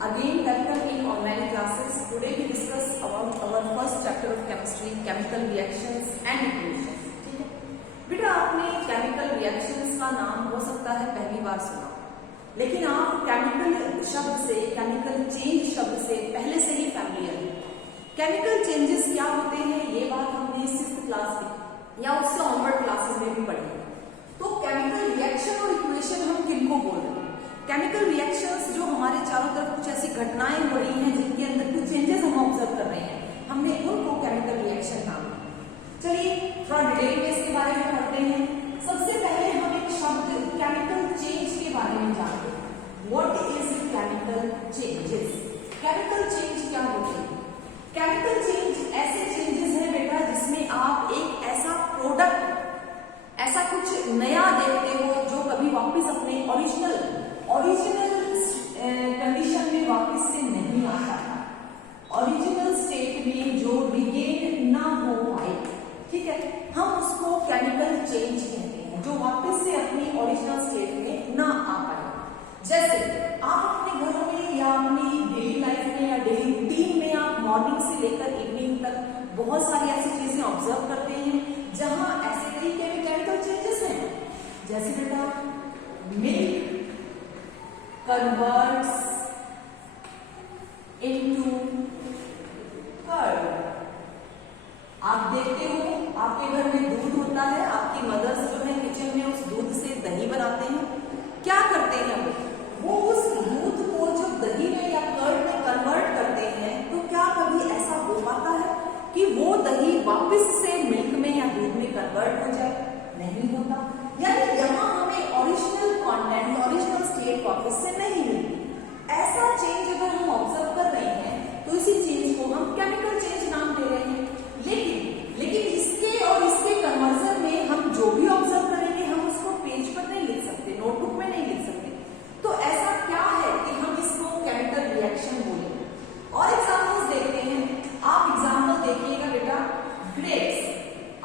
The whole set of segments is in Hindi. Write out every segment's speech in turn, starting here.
Again, welcome in online classes. Today we discuss about our first chapter of chemistry, chemical reactions and equations. ठीक है बेटा, आपने chemical reactions का नाम हो सकता है पहली बार सुना, लेकिन आप chemical शब्द से, chemical change शब्द से पहले से ही familiar हैं. Chemical changes क्या होते हैं ये बात हमने 6th क्लास में या उससे ऑनवर्ड क्लासेस में भी पढ़ी. तो केमिकल रिएक्शन और इक्वेशन हम किनको बोल रहे हैं? केमिकल रिएक्शंस जो हमारे चारों तरफ कुछ ऐसी घटनाएं हो रही हैं जिनके अंदर कुछ चेंजेस हम ऑब्जर्व कर रहे हैं, हमने उनको केमिकल रिएक्शन नाम दिया. चलिए थोड़ा डिटेल में इसके बारे में पढ़ते हैं. सबसे पहले हम एक शब्द केमिकल चेंज के बारे में जानते हैं. What is chemical changes? Chemical change क्या होते हैं? केमिकल चेंज ऐसे चेंजेस हैं बेटा जिसमें आप एक ऐसा प्रोडक्ट, ऐसा कुछ नया देखते हो जो कभी वापस अपने ओरिजिनल कंडीशन में वापस से नहीं आता था, ओरिजिनल स्टेट में जो रिगेन ना हो पाए. ठीक है, हम उसको केमिकल चेंज कहते हैं, जो वापस से अपनी ओरिजिनल स्टेट में ना आ पाए. जैसे आप अपने घरों में या अपनी डेली लाइफ में या डेली रूटीन में आप मॉर्निंग से लेकर इवनिंग तक बहुत सारी ऐसी चीजें ऑब्जर्व करते हैं जहां ऐसे तरीके के केमिकल चेंजेस हैं. जैसे बेटा मिल्क कन्वर्ट्स इनटू कर्ड. आप देखते हो आपके घर में दूध होता है, आपकी मदर्स जो है किचन में उस दूध से दही बनाते हैं. क्या करते हैं वो उस दूध को जो दही में या कर्ड में कन्वर्ट करते हैं. तो क्या कभी ऐसा हो पाता है कि वो दही वापस से मिल्क में या दूध में कन्वर्ट हो जाए? नहीं होता. यानी यहाँ हमें ओरिजिनल कंटेंट, ओरिजिनल स्टेट वापस से नहीं मिलती. ऐसा चेंज अगर हम ऑब्जर्व कर रहे हैं तो इसी चेंज को हम केमिकल चेंज नाम दे रहे हैं. लेकिन इसके और इसके कन्वर्जन में हम जो भी ऑब्जर्व करेंगे हम उसको पेज पर नहीं लिख सकते, नोटबुक में नहीं लिख सकते. तो ऐसा क्या है कि हम इसको केमिकल रिएक्शन बोलेंगे. और एग्जाम्पल्स देखते हैं. आप एग्जाम्पल देखिएगा बेटा. ग्रेप्स,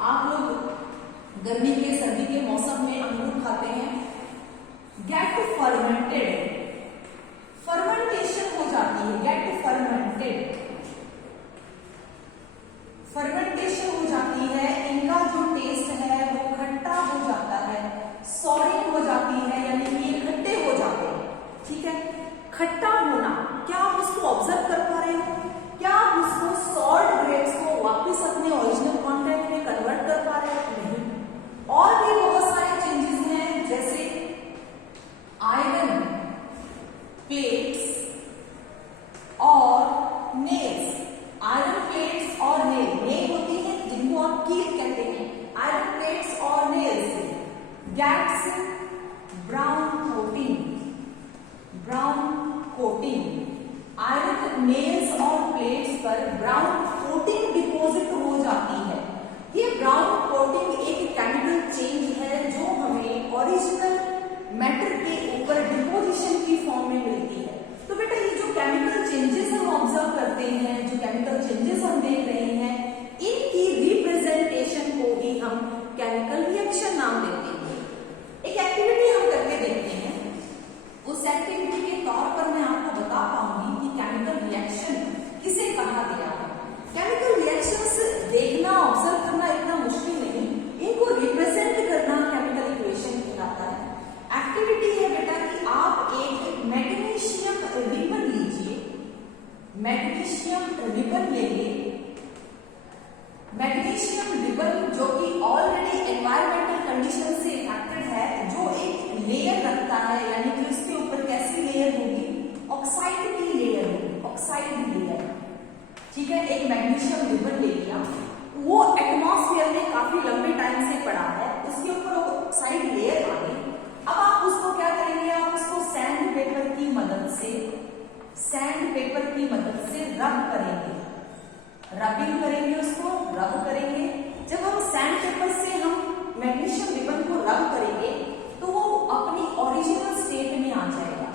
आप लोग गर्मी के सर्दी के मौसम में अंगूर खाते हैं. गेट फर्मेंटेड, फर्मेंटेशन हो जाती है. गेट फर्मेंटेड, फर्मेंटेशन हो जाती है. इनका जो टेस्ट है वो खट्टा हो जाता है, सॉरिंग हो जाती है, यानी कि ये खट्टे हो जाते हैं. ठीक है, खट्टा होना क्या आप उसको ऑब्जर्व कर पा रहे हो? क्या आप उसको सॉल्ट ग्रेप्स को वापस अपने ओरिजिनल कंटेंट में कन्वर्ट कर पा रहे हो? नहीं. और भी बहुत सारे चेंजेस हैं जैसे आयरन प्लेट्स और नेल्स. आयरन प्लेट्स और नेल होती है जिनको आप कील कहते हैं. आयरन प्लेट्स और nails gets brown coating, brown coating. Iron nails और प्लेट्स पर ब्राउन कोटिंग डिपॉजिट हो जाती है. ये ब्राउन कोटिंग एक केमिकल चेंज है जो हमें ओरिजिनल मैटर के ऊपर डिपोजिशन की फॉर्म में मिलती है. तो बेटा ये जो केमिकल चेंजेस हम ऑब्जर्व करते हैं, जो केमिकल चेंजेस हम देख रहे हैं, इनकी रिप्रेजेंटेशन को ही हम केमिकल रिएक्शन नाम देते हैं. एक एक्टिविटी हम करके देखते हैं. उस एक्टिविटी के तौर पर मैं आपको बता पाऊंगी कि केमिकल रिएक्शन किसे कहा गया है. केमिकल रिएक्शंस देखना, ऑब्जर्व करना इतना मुश्किल नहीं, इनको रिप्रेजेंट करना केमिकल इक्वेशन कहलाता है. एक्टिविटी है बेटा कि आप एक मैग्नीशियम रिबन लीजिए. मैग्नीशियम रिबन लेंगे. मैग्नीशियम रिबन जो कि ऑलरेडी एनवायरमेंटल कंडीशन से इफेक्टेड है, जो एक लेयर रखता है, यानी कि उसके ऊपर कैसी लेयर होगी? ऑक्साइड की लेयर होगी, ऑक्साइड लेयर. ठीक है, एक मैग्नीशियम रिबन ले लिया, वो एटमॉस्फेयर में काफी लंबे टाइम से पड़ा है, उसके ऊपर ऑक्साइड लेयर आ गई. अब आप उसको क्या करेंगे? आप उसको सैंड पेपर की मदद से, सैंड पेपर की मदद से रब करेंगे. रबिंग करेंगे, उसको रब करेंगे. जब हम सैंड पेपर से हम मैग्नीशियम रिबन को रब करेंगे तो वो अपनी ओरिजिनल स्टेट में आ जाएगा,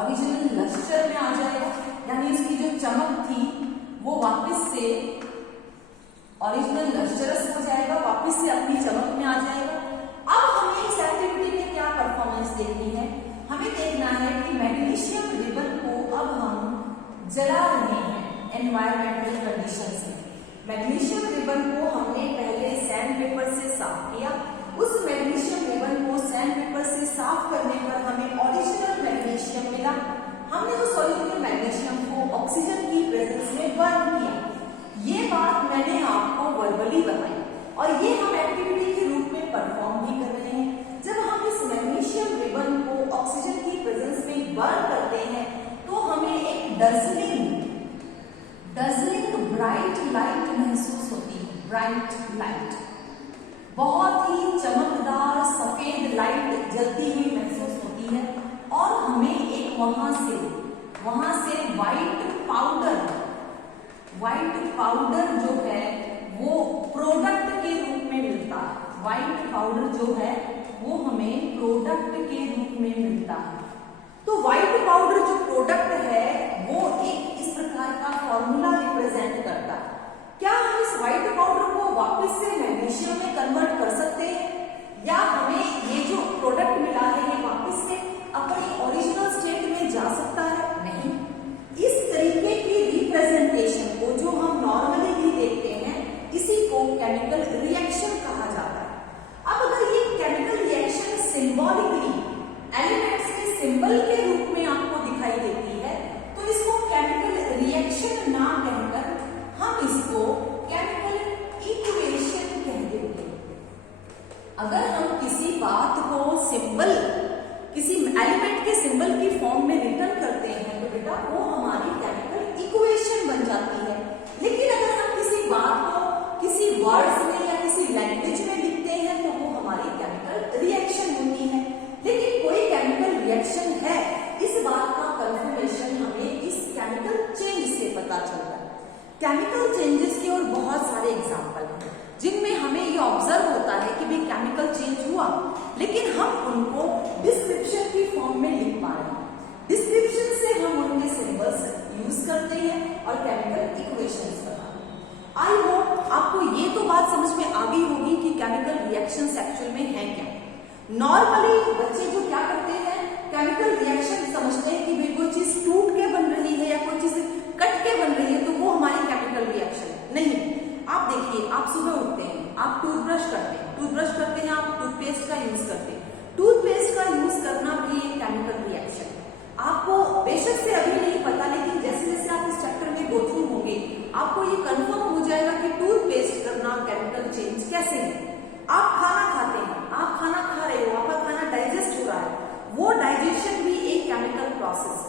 ओरिजिनल लस्टर में आ जाएगा. यानी उसकी जो चमक थी वो वापस से ओरिजिनल लस्टरस हो जाएगा, वापस से अपनी चमक में आ जाएगा. अब हमें इस एक्टिविटी में क्या परफॉर्मेंस देखनी है? हमें देखना है कि मैग्नीशियम रिबन को अब जला रहे हैं एनवायरमेंटल कंडीशंस में। मैग्नीशियम रिबन को हमने पहले सैंड पेपर से साफ किया। उस मैग्नीशियम रिबन को सैंड पेपर से साफ करने पर हमें ओरिजिनल मैग्नीशियम मिला। हमने उस ओरिजिनल मैग्नीशियम को ऑक्सीजन की प्रेजेंस में बर्न किया। ये बात मैंने आपको वर्बली बताई और ये हम एक्टिविटी के रूप में परफॉर्म भी कर रहे हैं। जब हम इस मैग्नीशियम रिबन को ऑक्सीजन की प्रेजेंस में बर्न करते हैं तो हमें एक डजलिंग ब्राइट लाइट महसूस होती है। ब्राइट लाइट, बहुत ही चमकदार सफेद लाइट जलती हुई महसूस होती है और हमें एक वहां से व्हाइट पाउडर जो है वो प्रोडक्ट के रूप में मिलता है। व्हाइट पाउडर जो है वो हमें प्रोडक्ट के रूप में मिलता है। तो व्हाइट पाउडर जो प्रोडक्ट है वो एक इस प्रकार का फॉर्मूला रिप्रेजेंट करता है। क्या हम इस व्हाइट पाउडर को वापस से मैग्नीशियम में कन्वर्ट कर सकते हैं या हमें ये जो प्रोडक्ट मिला है ये वापस से अपनी ओरिजिनल स्टेट में जा सकता है? नहीं। इस तरीके की रिप्रेजेंटेशन को जो हम नॉर्मली भी देखते हैं इसी को केमिकल रिएक्शन कहा जाता है। अब अगर ये केमिकल रिएक्शन सिंबॉलिकली एलिमेंट्स के सिंबल के रूप में आपको दिखाई देती है तो इसको केमिकल रिएक्शन ना कहकर हम इसको केमिकल इक्वेशन कह देते हैं। अगर हम किसी बात को सिंबल, किसी एलिमेंट के सिंबल की फॉर्म में रिटर्न करते हैं तो बेटा वो हमारी केमिकल इक्वेशन बन जाती है। लेकिन अगर हम किसी बात को किसी वर्ड्स में या किसी लैंग्वेज में लिखते हैं तो वो हमारी केमिकल रिएक्शन होती है। लेकिन कोई केमिकल रिएक्शन है इस बात का कंफर्मेशन हमें इस केमिकल चेंज से पता चलता है। केमिकल चेंजेस के और बहुत सारे एग्जाम्पल हैं जिनमें हमें ये ऑब्जर्व होता है कि भाई केमिकल चेंज हुआ, लेकिन हम उनको डिस्क्रिप्शन की फॉर्म में लिख पा रहे हैं। डिस्क्रिप्शन से हम उनके सिंबल्स यूज करते हैं और केमिकल इक्वेशंस बनाते हैं। आई होप आपको ये तो बात समझ में आ गई होगी कि केमिकल रिएक्शंस एक्चुअल में है क्या। नॉर्मली बच्चे जो क्या करते हैं, केमिकल रिएक्शन समझते हैं कि भाई कोई चीज टूट के बन रही है या कोई चीज कट के बन रही है तो वो हमारी केमिकल रिएक्शन है। नहीं, आप देखिए, आप सुबह उठते हैं, आप टूथब्रश करते हैं, आप टूथपेस्ट का यूज करते हैं। टूथपेस्ट का यूज करना भी एक केमिकल रिएक्शन है। आपको बेशक से अभी नहीं पता, लेकिन जैसे जैसे आप इस चैप्टर में गो थ्रू होंगे आपको ये कंफर्म हो जाएगा कि टूथपेस्ट करना केमिकल चेंज कैसे है। आप खाना खाते हैं, आप खाना खा रहे हो, आपका खाना डाइजेस्ट हो रहा है, वो डाइजेशन भी एक केमिकल प्रोसेस है।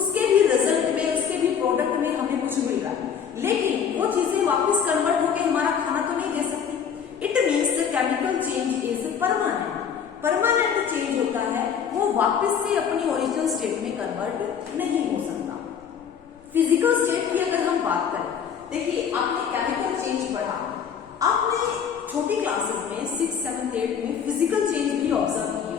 उसके भी रिजल्ट में, उसके भी प्रोडक्ट में हमें कुछ मिल रहा है, लेकिन वो चीजें वापस कन्वर्ट होकर हमारा खाना तो नहीं दे सकती। It means the chemical change is permanent change होता है, वो वापस से अपनी ओरिजिनल स्टेट में कन्वर्ट नहीं हो सकता। फिजिकल स्टेट की अगर हम बात करें, देखिए आपने केमिकल चेंज पढ़ा, आपने छोटी क्लासेस में 6, 7, 8 में फिजिकल चेंज भी ऑब्जर्व किए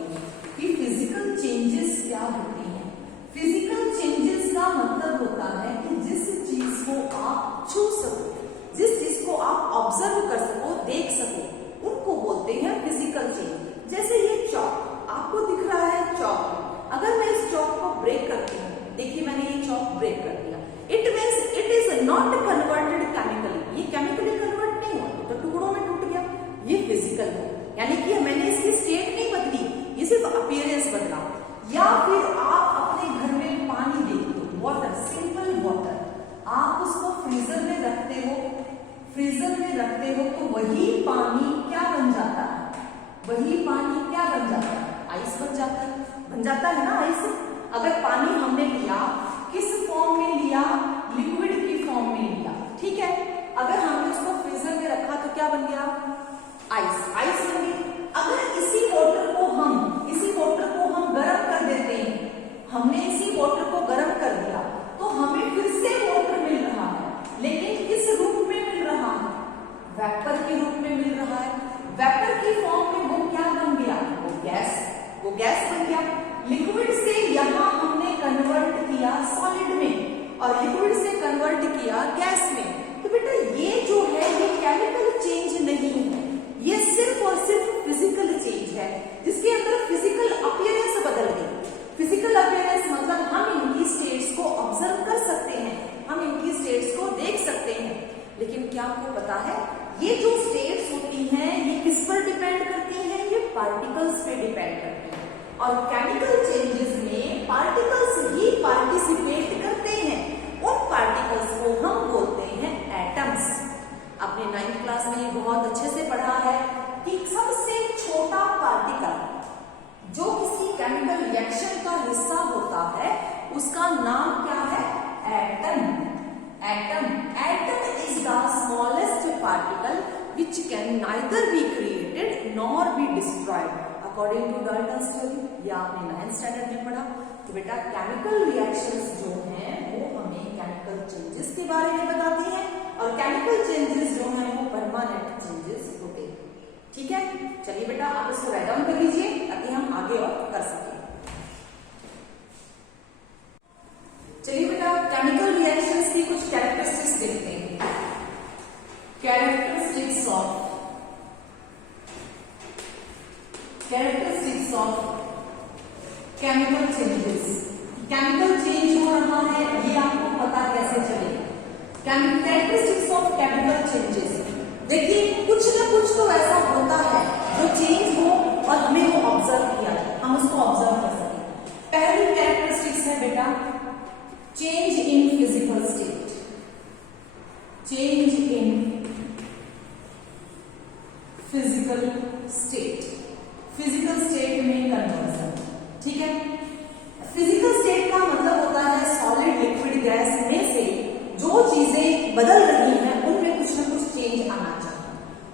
कि फिजिकल चेंजेस क्या होती हैं। फिजिकल चेंजेस का मतलब होता है कि जिस चीज को आप छू सको, जिस चीज को आप ऑब्जर्व कर सको, देख सको, उनको बोलते हैं फिजिकल चेंज। जैसे ये चॉक आपको दिख रहा है, चॉक, अगर मैं इस चॉक को ब्रेक करती हूँ, देखिए मैंने ये चॉक ब्रेक कर दिया, it means it is not converted chemically. ये केमिकली कन्वर्ट नहीं हुआ, तो टुकड़ों में टूट गया, ये फिजिकल है, यानी कि मैंने इसकी स्टेट नहीं बदली, ये सिर्फ अपीयरेंस बदला। या फिर आप अपने घर में पानी देखते हो, वाटर, सिंपल वाटर, आप उसको फ्रीजर में रखते हो, तो वही पानी क्या बन जाता है? वही पानी क्या बन जाता है? आइस बन जाता है ना आइस। अगर पानी हमने लिया, किस फॉर्म में लिया? लिक्विड की फॉर्म में लिया, ठीक है। अगर हमने उसको फ्रीजर में रखा तो क्या बन गया? आइस बन गई। अगर इसी वाटर को हम गर्म कर देते हैं, हमने इसी वाटर को गर्म कर दिया तो हमें फिर से वाटर मिल रहा है, लेकिन किस रूप में मिल रहा है? वेपर के रूप में मिल रहा है। वेपर की फॉर्म में वो क्या बन गया? वो गैस बन गया। लिक्विड से यहां हमने कन्वर्ट किया सॉलिड में और लिक्विड से कन्वर्ट किया गैस में। तो बेटा ये जो है ये केमिकल चेंज नहीं है, ये सिर्फ और सिर्फ फिजिकल चेंज है, जिसके अंदर फिजिकल अपीयरेंस बदल गई। फिजिकल अपीयरेंस मतलब हम इनकी स्टेट्स को ऑब्जर्व कर सकते हैं। आपको पता है ये जो स्टेट्स होती हैं ये किस पर डिपेंड करती हैं, ये पार्टिकल्स पे डिपेंड करती हैं। और केमिकल चेंजेस में पार्टिकल्स ही पार्टिसिपेट करते हैं। उन पार्टिकल्स को हम बोलते हैं एटम्स। आपने 9th क्लास में ये बहुत अच्छे से पढ़ा है कि सबसे छोटा पार्टिकल जो किसी केमिकल रिएक्शन का हिस्सा होता है उसका नाम क्या है, atom. Atom is the smallest particle which can neither be created nor be destroyed according to Dalton's theory। ये आपने 9th स्टैंडर्ड में पढ़ा। तो बेटा केमिकल रिएक्शंस जो हैं वो हमें केमिकल चेंजेस के बारे में बताती हैं, और केमिकल चेंजेस जो हैं वो परमानेंट चेंजेस होते हैं। ठीक है, चलिए बेटा आप इसको राइट डाउन कर लीजिए ताकि हम आगे और कर सकें। चलिए बेटा केमिकल रिएक्शंस की कुछ कैरेक्टरिस्टिक्स देखते हैं। Characteristics of chemical changes. Chemical change हो रहा है ये आपको पता कैसे चलेगा। कैरेक्टरिस्टिक्स ऑफ केमिकल चेंजेस, देखिए कुछ ना कुछ तो ऐसा होता है जो चेंज हो और हमें वो ऑब्जर्व किया जाए, हम उसको ऑब्जर्व कर सकें। पहली कैरेक्टरिस्टिक्स है बेटा change in physical state. Change in physical state, physical state में कन्वर्जन। ठीक है, फिजिकल स्टेट का मतलब होता है सॉलिड लिक्विड गैस में से जो चीजें बदल रही हैं उनमें कुछ ना कुछ चेंज आना चाहिए।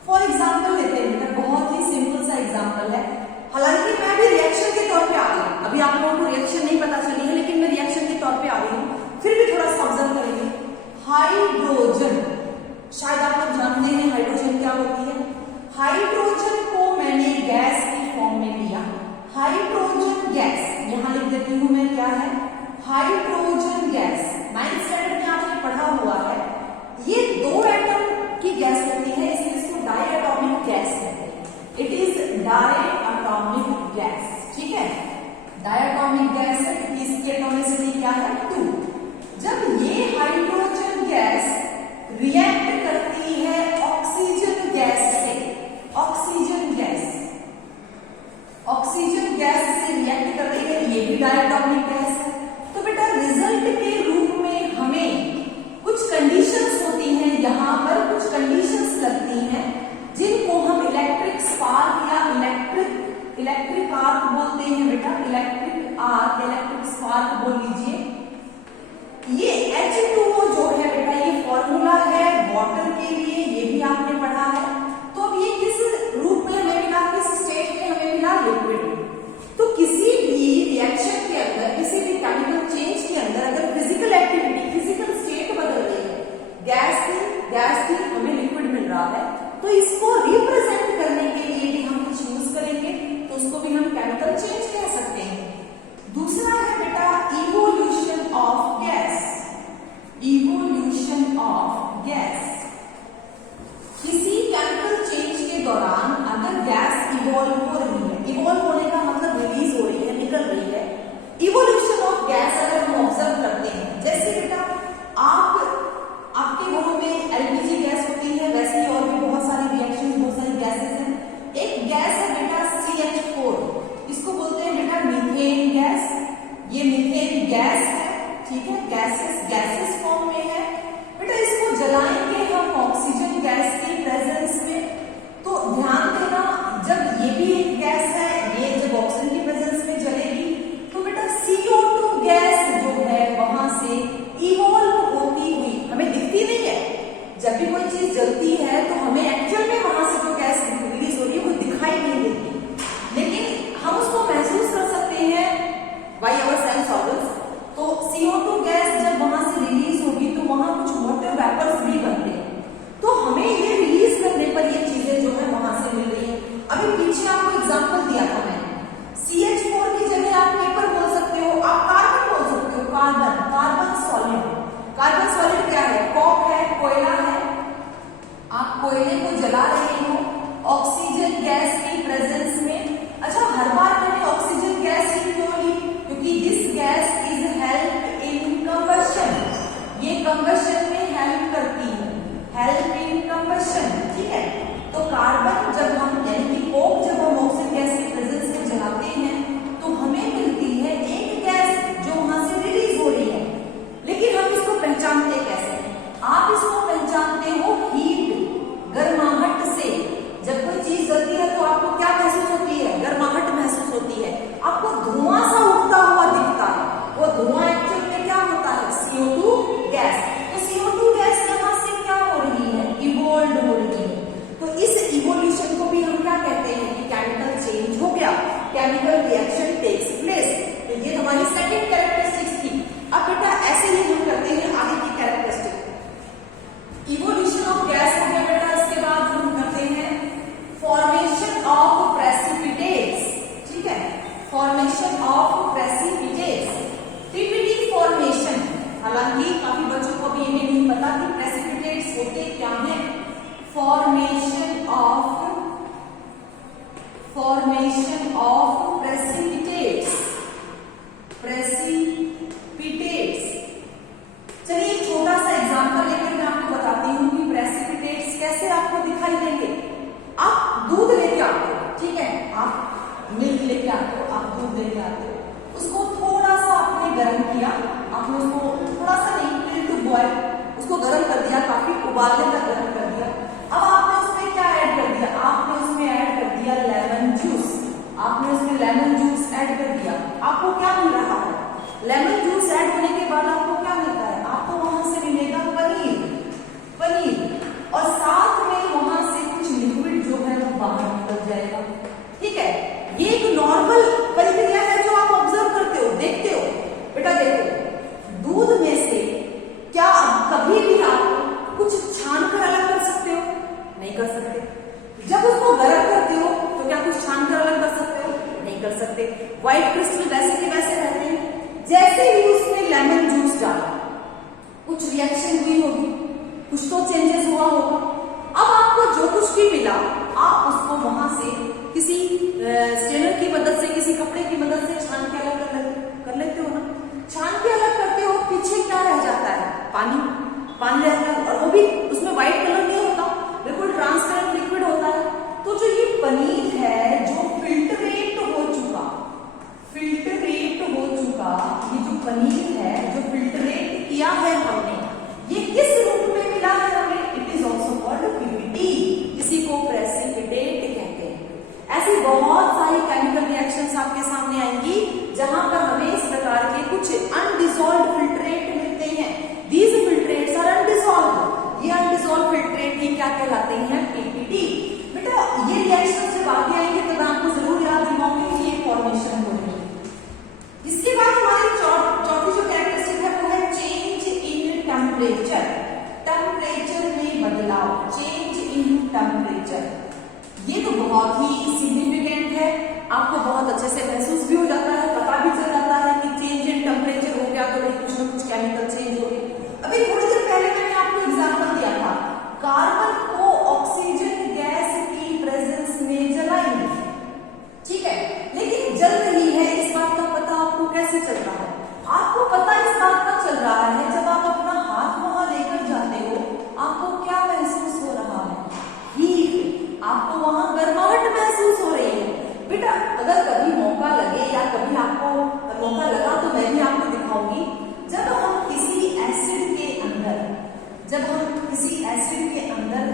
फॉर एग्जाम्पल लेते हैं, बहुत ही सिंपल सा एग्जाम्पल है, हालांकि मैं भी रिएक्शन के तौर पे आ गई हूं, अभी आप लोगों को रिएक्शन नहीं पता चली है लेकिन मैं रिएक्शन के तौर पे आ गई हूं, फिर भी थोड़ा सा ऑब्जर्व करेंगे। हाइड्रोजन, शायद आप लोग जानते हैं हाइड्रोजन क्या होती है। हाइड्रोजन को मैंने गैस की फॉर्म में लिया, हाइड्रोजन गैस, यहां लिख देती हूं मैं, क्या है हाइड्रोजन गैस। 9th स्टैंडर्ड में आपने पढ़ा हुआ है, ये 2 एटम की गैस होती है, इसलिए इसको डायएटॉमिक गैस कहते हैं। It is diatomic gas. ठीक है, डायएटॉमिक गैस है, इसकी एटॉमिसिटी क्या है 2। जब ये हाइड्रोजन गैस रिएक्ट करती है ऑक्सीजन गैस से, ऑक्सीजन गैस से रिएक्ट कर रही है, ये भी डायएटॉमिक गैस है। तो बेटा रिजल्ट के रूप में हमें कुछ कंडीशंस होती हैं, यहां पर कुछ कंडीशंस लगती हैं जिनको हम इलेक्ट्रिक स्पार्क या इलेक्ट्रिक आर्क बोलते हैं बेटा, इलेक्ट्रिक आर्क, इलेक्ट्रिक स्पार्क बोल लीजिए। ये H2O जो है बेटा ये फॉर्मूला है वाटर के लिए, ये भी आपने पढ़ा है। तो अब ये किस रूप में हमें मिला, किस स्टेट में हमें मिला, लिक्विड। तो किसी भी रिएक्शन के अंदर, किसी भी केमिकल चेंज के अंदर अगर फिजिकल एक्टिविटी, फिजिकल स्टेट बदल रही है, गैस थी हमें लिक्विड मिल रहा है, तो इसको रिप्रेजेंट करने के लिए भी हम कुछ यूज करेंगे, तो उसको भी हम केमिकल चेंज कह सकते हैं। दूसरा है बेटा evolution of gas. Evolution of gas, किसी केमिकल चेंज के दौरान अगर गैस इवॉल्व हो रही है, इवॉल्व होने का मतलब रिलीज हो रही है, निकल रही है, इवोल्यूशन ऑफ गैस अगर हम ऑब्जर्व करते हैं, जैसे बेटा आपके घरों में एलपीजी गैस होती है, वैसे ही और भी बहुत सारी रिएक्शंस, बहुत सारी गैसेस हैं। एक गैस है बेटा CH4, इसको बोलते हैं बेटा मीथेन गैस। ये मीथेन गैस है, ठीक है, गैसेस फॉर्म में है बेटा। इसको जलाएंगे हम ऑक्सीजन गैस की प्रेजेंस में, तो ध्यान देना जब ये भी एक गैस है, ये जब ऑक्सीजन की प्रेजेंस में जलेगी तो बेटा CO2 गैस जो है वहां से इवॉल्व होती हुई हमें दिखती नहीं है। जब भी कोई चीज जलती है तो हमें एक्चुअल में वहां से जो गैस रिलीज हो रही है वो दिखाई नहीं देती, लेकिन हम उसको महसूस कर सकते हैं बाय आवर सेंस ऑर्गन्स। तो CO2 गैस जब वहां से रिलीज होगी तो वहां कुछ वाटर वेपर्स भी बनते हैं, तो हमें ये रिलीज करने पर ये चीजें जो है वहां से मिल रही है। अभी पीछे आपको एग्जांपल दिया formation of precipitates। चलिए एक छोटा सा एग्जांपल लेकर मैं आपको बताती हूँ कि प्रेसिपिटेट्स कैसे आपको दिखाई देंगे। आप दूध लेके आते हो, ठीक है, आप मिल्क लेके आते हो, आप दूध लेके आते हो, उसको थोड़ा सा आपने गर्म किया, आपने उसको थोड़ा सा नहीं टू बॉयल, उसको गर्म कर दिया, काफी उबालने तक गर्म कर दिया। अब आपने उसमें क्या ऐड कर दिया? आपने उसमें ऐड कर दिया लेमन जूस। आपने उसमें लेमन जूस ऐड कर दिया। आपको क्या मिल रहा है? लेमन जूस ऐड होने के बाद आपको क्या मिलता है? आपको वहां से मिलेगा पनीर और साथ में वहां से कुछ लिक्विड जो है वो बाहर निकल जाएगा, ठीक है। ये एक नॉर्मल प्रक्रिया है जो आप ऑब्जर्व करते हो, देखते हो। बेटा देखो, दूध में से क्या कभी भी आप कुछ छान कर अलग कर सकते हो? नहीं कर सकते। जब उसको गर्म करते हो तो क्या कुछ छान कर अलग कर सकते हो? नहीं कर सकते। व्हाइट क्रिस्टल वैसे के वैसे रहते हैं। जैसे ही उसमें लेमन जूस डाला, कुछ रिएक्शन हुई होगी, कुछ तो चेंजेस हुआ होगा। अब आपको जो कुछ भी मिला, आप उसको वहां से किसी स्ट्रेनर की मदद से, किसी कपड़े की मदद से छान के अलग कर लेते हो ना। छान के अलग करते हो, पीछे क्या रह जाता है? पानी रहता है, और वो भी उसमें व्हाइट कलर नहीं होता, बिल्कुल ट्रांसपेरेंट लिक्विड होता है। तो जो ये पनीर है जो फिल्टरेट हो चुका, ये जो पनीर है जो फिल्टरेट किया है हमने, ये किस रूप में मिला है हमें? It is also called PPT, इसी को प्रेसिपिटेट कहते हैं। ऐसी बहुत सारी केमिकल रिएक्शंस आपके सामने आएंगी जहां पर हमें इस प्रकार के कुछ अनडिसॉल्व्ड फिल्ट्रेट मिलते हैं। These filtrates are undissolved. ये अनडिसॉल्व्ड फिल्ट्रेट ही क्या कहलाते हैं? पीपीटी। बेटा ये रिएक्शन जब आगे आएंगे तब आपको जरूर याद दिमाग में ये फॉर्मेशन हो रही है। इसके बाद हमारी चौथी जो कैरेक्टरिस्टिक है वो है चेंज इन टेम्परेचर। टेम्परेचर में बदलाव, चेंज इन टेम्परेचर। ये तो बहुत ही सिग्निफिकेंट है, आपको बहुत अच्छे से महसूस भी हो जाता है, पता भी चल जाता है कि चेंज इन टेम्परेचर हो गया तो कुछ ना कुछ केमिकल चेंज हो गया। अभी थोड़ी देर पहले मैंने आपको एग्जांपल दिया था, कार्बन को ऑक्सीजन गैस की प्रेजेंस में जलाएंगे, ठीक है, लेकिन जल रही है, इस बात का पता आपको कैसे चल रहा है? आपको पता इस बात का चल रहा है जब आप अपना हाथ वहां लेकर जाते हो, आपको क्या महसूस हो रहा है? हीट, आपको वहां गर्माहट महसूस हो रही है। बेटा अगर कभी मौका लगे या कभी आपको मौका लगा तो मैं भी आपको दिखाऊंगी, जब हम किसी एसिड के अंदर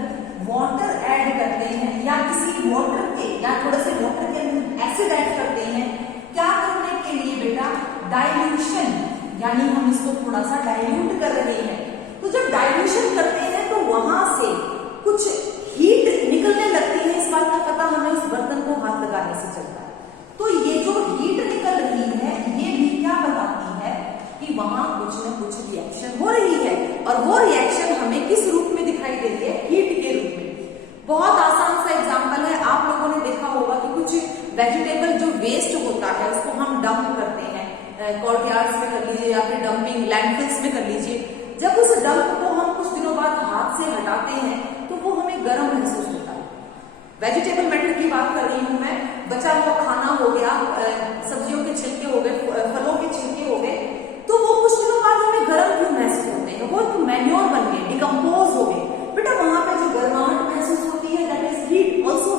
वाटर ऐड करते हैं या किसी वाटर के या थोड़े से वाटर के अंदर एसिड ऐड करते हैं, क्या करने के लिए? बेटा डाइल्यूशन, यानी हम इसको थोड़ा सा डाइल्यूट कर रहे हैं। तो जब डाइल्यूशन करते हैं तो वहां से कुछ हीट निकलने लगती है, इस बात का पता हमें उस बर्तन को हाथ लगाने से चलता है। तो ये जो हीट निकल रही है ये भी क्या बताती है कि वहां कुछ न कुछ रिएक्शन हो रही है, और वो रिएक्शन हमें किस रूप में दिखाई दे रही है? हीट के रूप में। बहुत आसान सा एग्जांपल है, आप लोगों ने देखा होगा कि कुछ वेजिटेबल जो वेस्ट होता है उसको हम डंप करते हैं, कोर्टयार्ड्स में कर लीजिए या फिर डंपिंग लैंडफिल्स में कर लीजिए। जब उस डंप को हम कुछ दिनों बाद हाथ से हटाते हैं तो वो हमें गर्म महसूस होता है। वेजिटेबल मैटर की बात कर रही हूं मैं, बचा हुआ खाना हो गया, सब्जियों के छिलके हो गए, फलों के छिलके हो गए, तो वो कुछ दिनों बाद हमें गर्म क्यों महसूस होते हैं? वो एक मैन्योर बन गए, डिकम्पोज हो गए। बेटा वहां पे जो गर्माहट महसूस होती है दैट इज हीट ऑल्सो।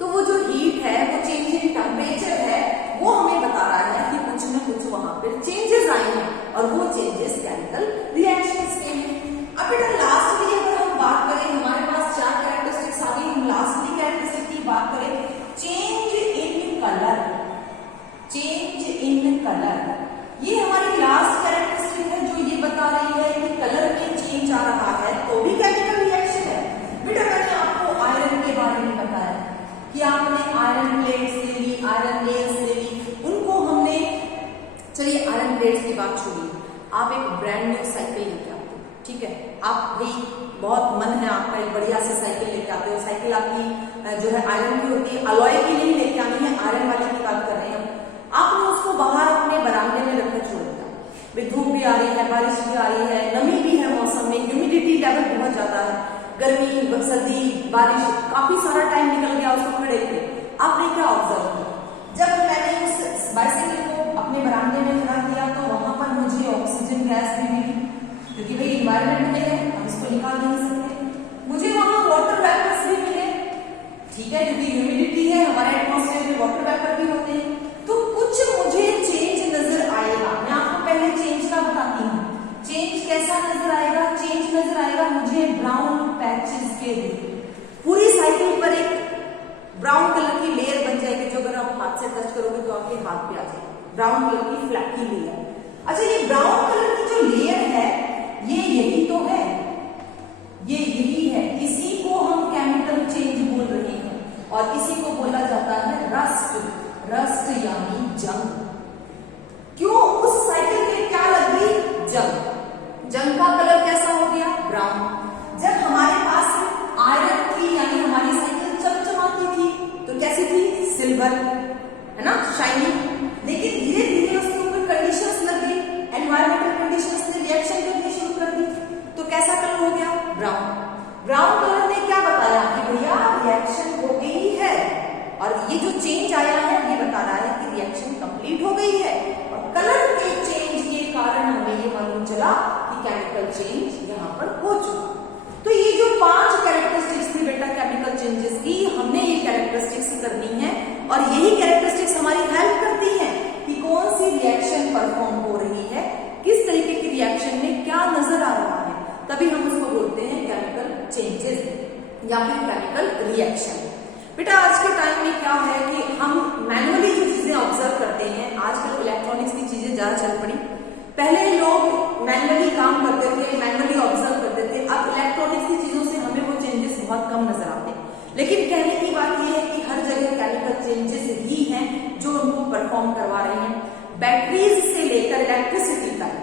तो वो जो हीट है, वो चेंज इन टेम्परेचर है, वो हमें बता रहा है कि कुछ न कुछ वहां पर चेंजेस आए हैं, और वो चेंजेस केमिकल रिएक्शंस के हैं। अब बेटा लास्टली अगर हम बात करें, हमारे पास 4 कैरेक्टरिस्टिक्स आ गई, हम लास्टली कैरेक्टरिस्टिक की बात करें, change in colour. Change in colour ये हमारी लास्ट कैरेक्टरिस्टिक है जो ये बता रही है कि कलर में चेंज आ रहा है तो भी केमिकल रिएक्शन है। बेटा मैंने आपको आयरन के बारे में बताया कि आपने आयरन प्लेट्स ले ली, आयरन नेल्स ले ली, उनको हमने, चलिए आयरन प्लेट्स की बात छोड़िए, आप एक ब्रांड न्यू साइकिल लेके आते हो, ठीक है, आप भी बहुत मन है आपका एक बढ़िया से साइकिल लेके आते हो, साइकिल आपकी जो है आयरन की होती है, अलॉय की नहीं लेके आनी है, आयरन वाले की बात कर रहे हैं। आपने उसको बाहर अपने बरामदे में रखकर छोड़ दिया, धूप भी आ रही है, बारिश भी आ रही है, नमी भी है मौसम में, ह्यूमिडिटी लेवल बहुत ज्यादा है, गर्मी, सर्दी, बारिश, काफी सारा टाइम निकल गया उसको खड़े थे, आपने क्या ऑब्जर्व किया? जब मैंने उस बाइसिकल को अपने बरामदे में खड़ा किया तो वहां पर मुझे ऑक्सीजन गैस भी मिली, क्योंकि भाई इन्वायरमेंट में है, हम इसको निकाल नहीं सकते। मुझे वहां वाटर वेपर्स भी मिले, ठीक है, क्योंकि ह्यूमिडिटी है, हमारे एटमॉस्फेयर में वाटर वेपर भी होते हैं। तो कुछ मुझे चेंज नजर आएगा। मैं आपको पहले चेंज का बताती हूँ। चेंज कैसा नजर आएगा? चेंज नजर आएगा मुझे ब्राउन पैचेस के लिए। पूरी साइकिल पर एक ब्राउन कलर की लेयर बन जाएगी, जो अगर आप हाथ से टच करोगे तो आपके हाथ पे आ जाएगी, ब्राउन कलर की फ्लैकी लेयर। अच्छा, ये ब्राउन कलर की जो लेयर है, ये यही तो है, ये यही है, इसी को हम केमिकल चेंज बोल रहे हैं और इसी को बोला जाता है रस्ट। रस्ट यानी जंग। क्यों? उस साइकिल के क्या लग गई? जंग। जंग का कलर कैसा हो गया? ब्राउन। जब हमारे पास आयरन थी, यानी हमारी साइकिल चमचमाती थी, तो कैसी थी? सिल्वर, है ना, शाइनिंग। लेकिन धीरे धीरे उसके ऊपर कंडीशंस लग गई, एनवायरमेंटल कंडीशंस ने रिएक्शन करनी शुरू कर दी, तो कैसा कलर हो गया? ब्राउन। ब्राउन कलर ने क्या बताया कि भैया रिएक्शन हो गई है, और ये जो चेंज आया है ये बता रहा है कि रिएक्शन कंप्लीट हो गई है। और कलर के चेंज के कारण हमें ये मालूम चला कि केमिकल चेंज यहाँ पर हो चुका। तो ये जो 5 कैरेक्टरिस्टिक्स थी बेटा केमिकल चेंजेस की, हमने ये कैरेक्टरिस्टिक्स करनी है, और यही कैरेक्टरिस्टिक्स हमारी हेल्प करती हैं कि कौन सी रिएक्शन परफॉर्म हो रही है, किस तरीके की रिएक्शन में क्या नजर आ रहा है, तभी हम उसको बोलते हैं केमिकल चेंजेस या फिर केमिकल रिएक्शन। बेटा आज के टाइम में क्या है कि हम मैनुअली जो चीजें ऑब्जर्व करते हैं, आजकल इलेक्ट्रॉनिक्स की चीजें ज्यादा चल पड़ी। पहले लोग मैनुअली काम करते थे, मैनुअली ऑब्जर्व करते थे, अब इलेक्ट्रॉनिक्स की चीजों से हमें वो चेंजेस बहुत कम नजर आते हैं। लेकिन कहने की बात यह है कि हर जगह केमिकल चेंजेस ही हैं जो उनको परफॉर्म करवा रहे हैं। बैटरीज से लेकर इलेक्ट्रिसिटी तक,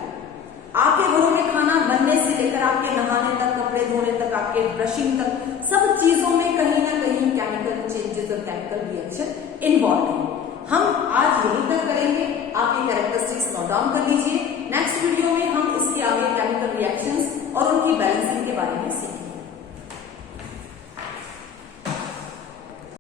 आपके घरों में खाना बनने से लेकर आपके नहाने तक, कपड़े धोने तक, आपके ब्रशिंग तक, सब चीजों में कहीं ना कहीं केमिकल चेंजेस और केमिकल रिएक्शन इन्वॉल्व है। हम आज यही तक करेंगे, आप ये कैरेक्टरिस्टिक्स नोट डाउन कर लीजिए। नेक्स्ट वीडियो में हम इसके आगे केमिकल रिएक्शंस और उनकी बैलेंसिंग के बारे में सीखेंगे।